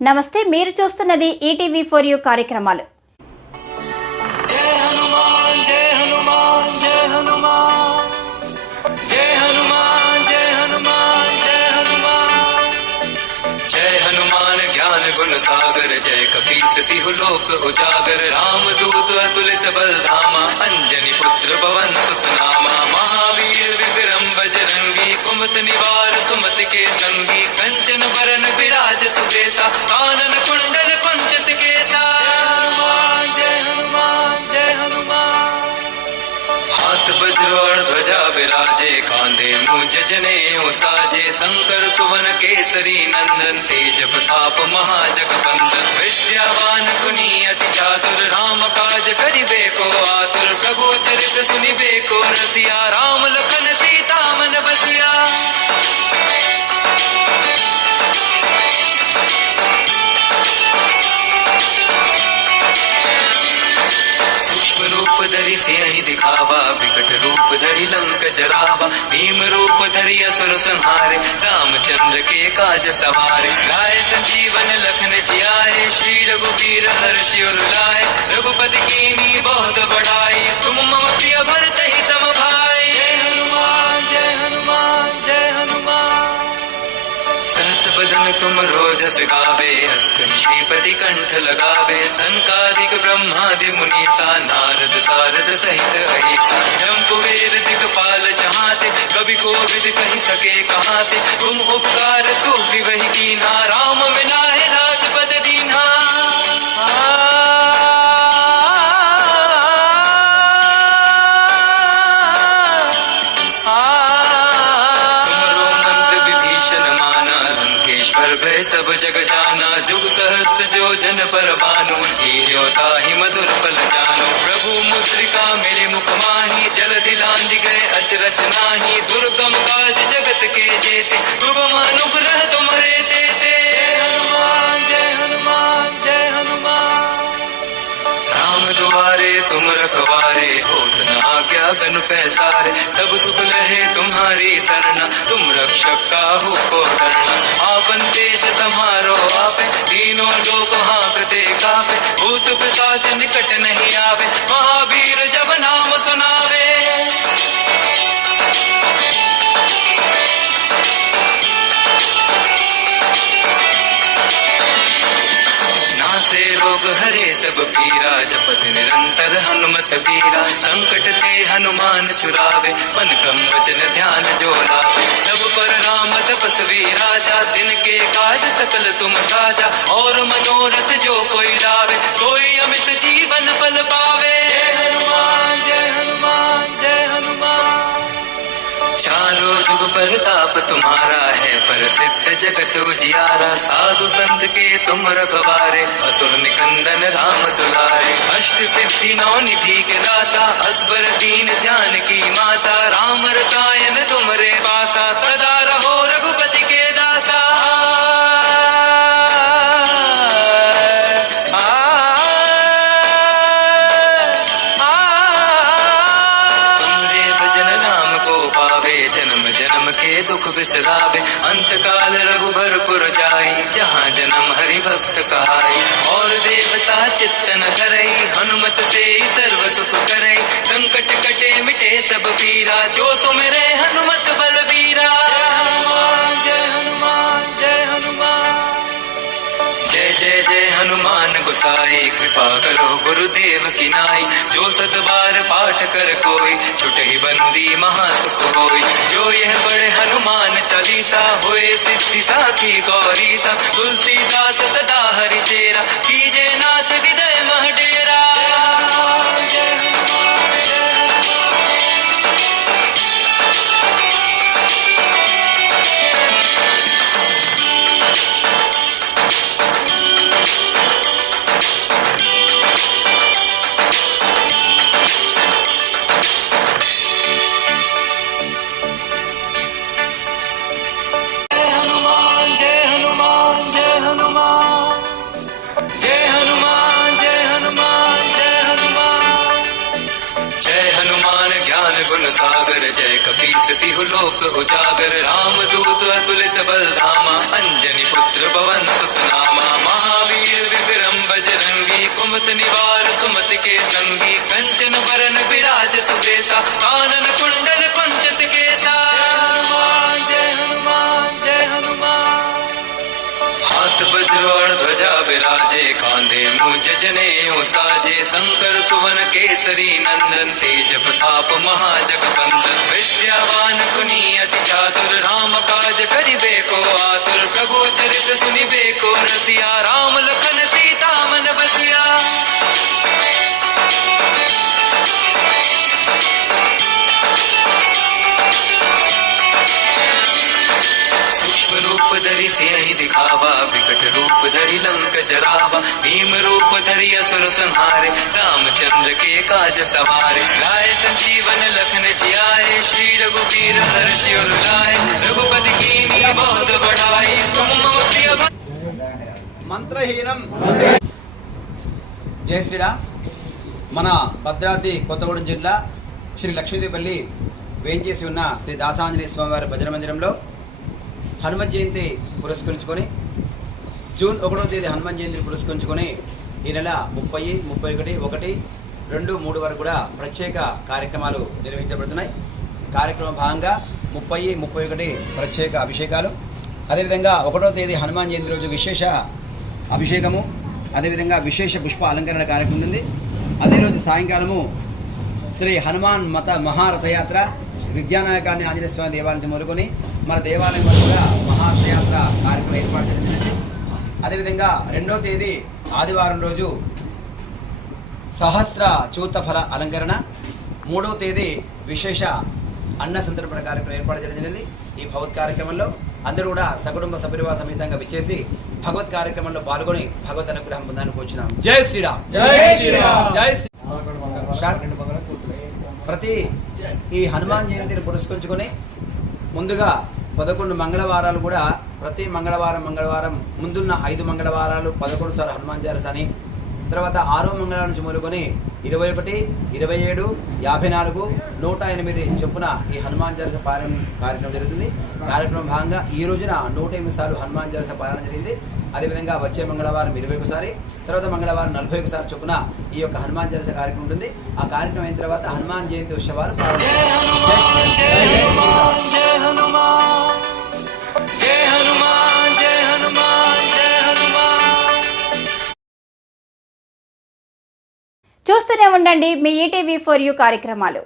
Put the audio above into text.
నమస్తే మీరు చూస్తున్నది ఈటీవీ ఫోర్ యూ కార్యక్రమాలు जय हनुमान जय हनुमान जय हनुमान जय हनुमान जय हनुमान जय हनुमान जय हनुमान ज्ञान गुण सागर जय कपीस तिहु लोक उजागर राम दूत अतुलित बल धामा अंजनी पुत्र पवन सुत नामा महावीर विक्रम बजरंगी कुमत निवार सुमत के संगी कंचन बरन विराज ध्वजा विराजे, कांधे मुझ जने साजे, शंकर, सुवन, केसरी, नंदन, तेज प्रताप, महाजगबंदन। विद्यावान गुनी अति चातुर, राम काज करिबे को आतुर प्रभु चरित सुनिबे को रसिया, राम लखन सीता मन बसिया। धरि सिंह दिखावा, विकट रूप धरी लंक जरावा भीम रूप धरी असुर संहारे, रामचंद्र के काज सवारे। गाय संजीवन लखन जियाए, श्री रघुवीर हर्ष लाए रघुपति कीनी बहुत बड़ाई तुम मम प्रिय भरत ही सम भाई बदन तुम रोजस गावे श्रीपति कंठ लगावे। संकादिक, ब्रह्मादि, मुनीसा, नारद, सारद सहित जम कुबेर, दिगपाल जहाँ कवि को विद कही सके कहाते। तुम उपकार सुग्री लंकेश्वर भय सब जग जाना, जुग सहस्त्र जो जन पर मानो हीरो ही मधुर फल जानो। प्रभु मुद्रिका मेरे मुख माही, जल दिलांद गए अचरच नाही दुर्गम काज जगत के जेते सुगम अनुग्रह तुम्हारे देते। जय हनुमान राम दुआरे तुम रखवारे, होत न आज्ञा गन पैसारे। सब सुख लहे तुम्हारी सरना, तुम रक्षक को डरना। आपन तेज समारो आपे। तीनों लोग हाँकते कापे भूत पिशाच निकट नहीं आवे। महावीर जब नाम सुनावे। नासे हरे, सब पीरा। जपत निरंतर हनुमत पीरा। संकट ते हनुमान चुरावे। मन क्रम वचन ध्यान जो लावे सब पर राम तपस्वी राजा। दिन सकल तुम साजा और मनोरथ जो कोई लावे सोई अमित जीवन फल पावे। हनुमान जय हनुमान जय हनुमान। चारों जुग परताप तुम्हारा है प्रसिद्ध जगत उजियारा। साधु संत के तुम रखवारे असुर निकंदन राम दुलारे। अष्ट सिद्धि नौ निधि के दाता असबर दीन जानकी माता। राम रसायन तुमरे पासा सदा बिसरावे अंत काल रघुबर जाई, जहाँ जन्म हरि भक्त कहाई और देवता चित्तन धरई, हनुमत से सर्व सुख करई। संकट कटे मिटे सब पीरा, जो सुमरे हनुमत बलबीरा। गोसाई कृपा करो गुरुदेव की नाई। जो सत बार पाठ कर कोई छुटही बंदी महासुख होई जो यह पढ़े हनुमान चालीसा, होए सिद्धि साखी गौरी सा तुलसीदास सदा हरि चेरा, कीजे नाथ कर जय कपीसति हु लोक उजागर। राम दूत अतुलित बलधामा। अंजनी पुत्र पवन सुतनामा। महावीर विक्रम बजरंगी कुमत निवार सुमति के संगी। कंचन बरन विराज सुदेशा ध्वजा विराजे कांधे मुझ जने साजे। शंकर, सुवन, केसरी, नंदन, तेज प्रताप महाजग बंदन विद्यावान, कुनी, अति चातुर, राम काज करिबे को आतुर। प्रभु चरित सुनिबे को रसिया, राम धरि सियहि दिखावा विकट रूप धरि लंक जरावा भीम रूप धरि असुर संहारे रामचंद्र के काज सवारे लाए संजीवन लखन जियाए श्री रघुवीर हर्षि उर लाए रघुपति कीनी बहुत बढ़ाई तुम मम प्रिय भक्त మంత్రహీనం జై శ్రీరామ్ మన భద్రాద్రి కొత్తగూడెం జిల్లా శ్రీ లక్ష్మీదేపల్లి వేయించేసి ఉన్న శ్రీ దాసాంజనేయ స్వామివారి భజన మందిరంలో హనుమత్ జయంతి పురస్కరించుకొని జూన్ ఒకటో తేదీ హనుమాన్ జయంతిని పురస్కరించుకొని ఈ నెల ముప్పై ముప్పై ఒకటి ఒకటి రెండు మూడు వరకు కూడా ప్రత్యేక కార్యక్రమాలు నిర్వహించబడుతున్నాయి. కార్యక్రమం భాగంగా ముప్పై ముప్పై ఒకటి ప్రత్యేక అభిషేకాలు. అదేవిధంగా ఒకటో తేదీ హనుమాన్ జయంతి రోజు విశేష అభిషేకము. అదేవిధంగా విశేష పుష్ప అలంకరణ కార్యక్రమం ఉంది. అదే రోజు సాయంకాలము శ్రీ హనుమాన్ మత మహారథయాత్ర విద్యానాయకాన్ని ఆంజనేయ స్వామి దేవాలయం మొదలుకొని మన దేవాలయం వరకు కూడా మహారథయాత్ర కార్యక్రమం ఏర్పాటు చేయడం జరిగింది. అదేవిధంగా రెండో తేదీ ఆదివారం రోజు సహస్ర చూత ఫల అలంకరణ. మూడో తేదీ విశేష అన్న సంతర్పణ కార్యక్రమం ఏర్పాటు జరిగింది. ఈ భగవత్ కార్యక్రమంలో అందరూ కూడా సకుటుంబ సపరివార సమేతంగా విచ్చేసి భగవత్ కార్యక్రమంలో పాల్గొని భగవత్ అనుగ్రహం పొందానికి వచ్చినాం జై శ్రీరామ్. జై శ్రీరామ్. జై శ్రీరామ్. ప్రతి ఈ హనుమాన్ జయంతిని పురస్కరించుకొని ముందుగా పదకొండు మంగళవారాలు కూడా ప్రతి మంగళవారం మంగళవారం ముందున్న ఐదు మంగళవారాలు పదకొండు సార్లు హనుమాన్ చాలీస అని తర్వాత ఆరో మంగళవారం నుంచి మొదలుకొని ఇరవై ఒకటి ఇరవై ఏడు యాభై నాలుగు నూట ఎనిమిది చొప్పున ఈ హనుమాన్ జలస పారాయణ కార్యక్రమం జరుగుతుంది. కార్యక్రమం భాగంగా ఈ రోజున నూట ఎనిమిది సార్లు హనుమాన్ జలస పారాయణ జరిగింది. అదేవిధంగా వచ్చే మంగళవారం ఇరవై ఒకసారి తర్వాత మంగళవారం నలభై ఒకసారి చొప్పున ఈ యొక్క హనుమాన్ జలస కార్యక్రమం ఉంటుంది. ఆ కార్యక్రమం అయిన తర్వాత హనుమాన్ జయంతి ఉత్సవాలు ప్రారంభం చూస్తూనే మీ ఈటీవీ ఫర్ యూ కార్యక్రమాలు.